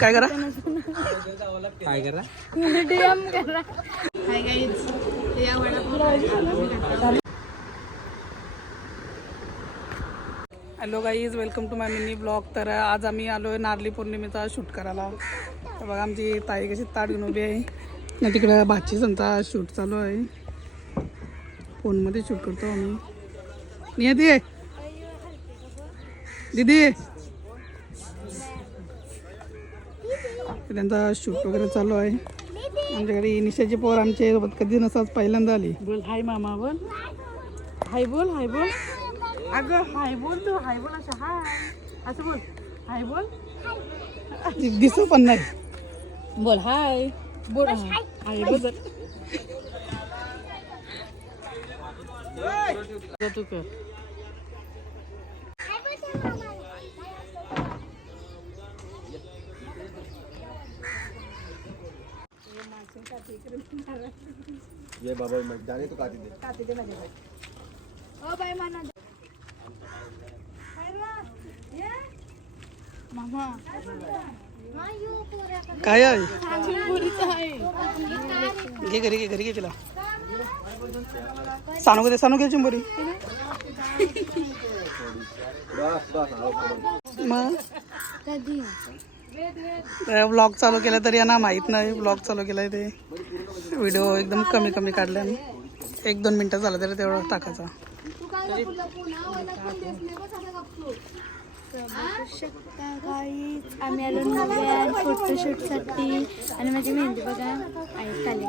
काय करा काय करा डीएम करा. हाय गाईज, या vada pav. Hello guys, welcome to my mini blog. तर आज आम्ही आलो आहे नारळी पौर्णिमेचा शूट करायला. तर बघा आमची ताई कशी ताट घेऊन उभी आहे ना. तिकडं भाची संता शूट चालू आहे. फोनमध्ये शूट करतो आम्ही. नियती आहे दीदी, त्यांचा शूट वगैरे चालू आहे. आमच्याकडे निशाची पोर आमच्या सोबत कधी नसाच पहिल्यांदा आली. बोल हाय मामा, बोल हाय, बोल हाय, बोल अगं हाय बोल, तू हाय बोल. असं हाय असं बोल, हाय बोल. दिसू पण नाही. बोल हाय, बोल हाय बोल. तू कर. ये बाबा मैं जाने तो काटी दे माझ्या. ओ बाय माना मामा काय आहे आहे. घे घरी, घे घरी, घे तिला. सांगू दे, सांगू घे चिंबोरी. मग ब्लॉग चालू केला तरी यांना माहीत नाही ब्लॉग चालू केलाय. ते व्हिडिओ एकदम कमी कमी काढले. 1-2 मिनटं झालं तरी तेवढं टाकायचा. आम्ही आलो नव्यान फोटोशूटसाठी आणि माझी मेहंदी बघा आई खाली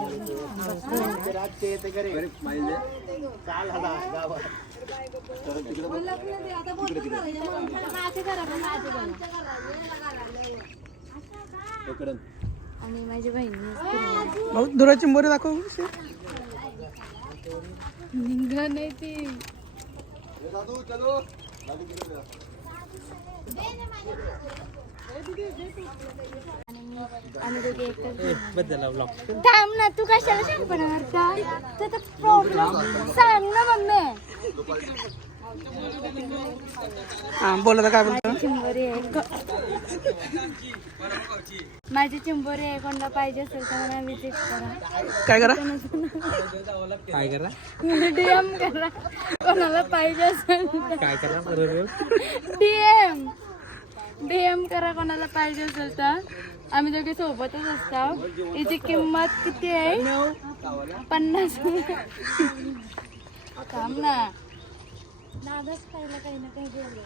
आणि माझी बहिणी बहुत दुरा चिंबोरी दाखव. निघा नाही ती. आम्ही दोघे एकच थांब ना, तू कशाला शहाणपणा करता? तर प्रॉब्लेम सांग ना मम्मी. हा बोला तर काय बोलतो. चिंबोरी आहे, माझी चिंबोरी आहे. कोणाला पाहिजे असेल तर मला विजिट करा. काय करा काय करा डीएम करा. कोणाला पाहिजे असेल काय करा बरोबर. डीएम करा कोणाला पाहिजे असेल तर. आम्ही दोघे सोबतच असतो. याची किंमत किती आहे? 50. थांब ना, नादच खायला काही ना काही बोलू.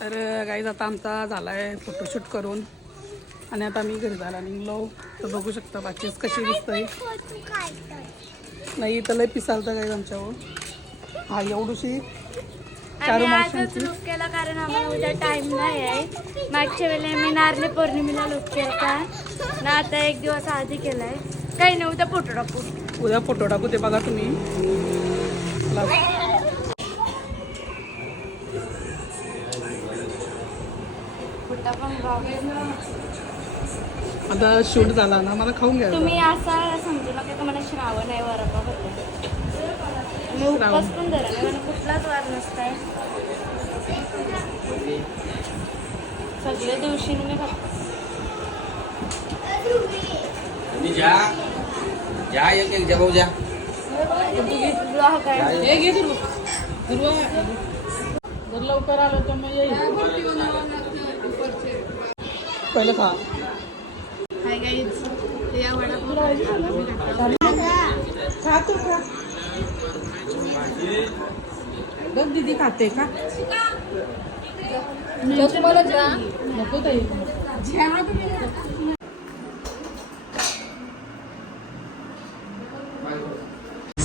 तर गाईज आता आमचा झाला आहे फोटोशूट करून आणि आता आम्ही घरी जायला निघलो. तर बघू शकता बाकीच कशी दिसतंय. नाही तर लय पिसालतं गाईज आमच्यावर. हा एवढीशी आम्ही आजच लुक केला कारण आम्हाला उद्या टाइम नाही आहे. मागच्या वेळेला मी नारळी पौर्णिमेला लुक केला ना, आता 1 दिवस आधी केलाय. काही नाही, उद्या फोटो टाकू. उद्या फोटो टाकू. ते बघा तुम्ही. आता शूट झाला ना, मला खाऊन घ्या. तुम्ही असं समजू नका तुम्हाला श्रावण आहे वरपा होतं. मी उपवास पण धरा नाही, मला कुठलाच वार नसताय. सगळ्या दिवशी मी फक्त जा एक जबाब जा काय हे घे जर लवकर आलो तर मग येईल. पहिलं खा. हाय गाईज, या वडापाव. खा तू खा. बघ दीदी खाते का? नको ताई.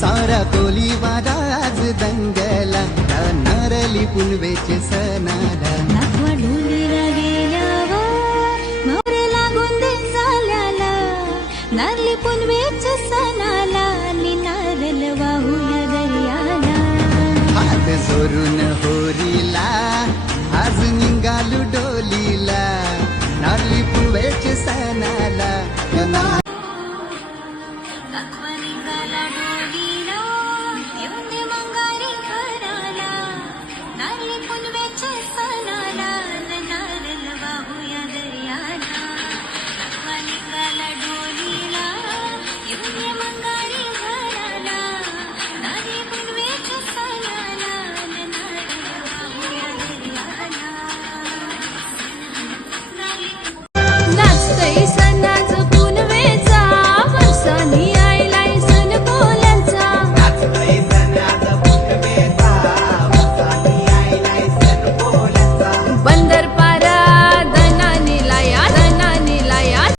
सारा कोली वाजा आज दंगला नारळी पुनवेचे सणाला नागवा ढोलीला गेल्यावर मोरे लागून दे झाल्याला नारळी पुनवेचे सणाला नि नारळ वाहूया दर्याला हात जोरून होरीला आज निघालू डोलीला नारळी पुनवेचे सणाला निघाला डोली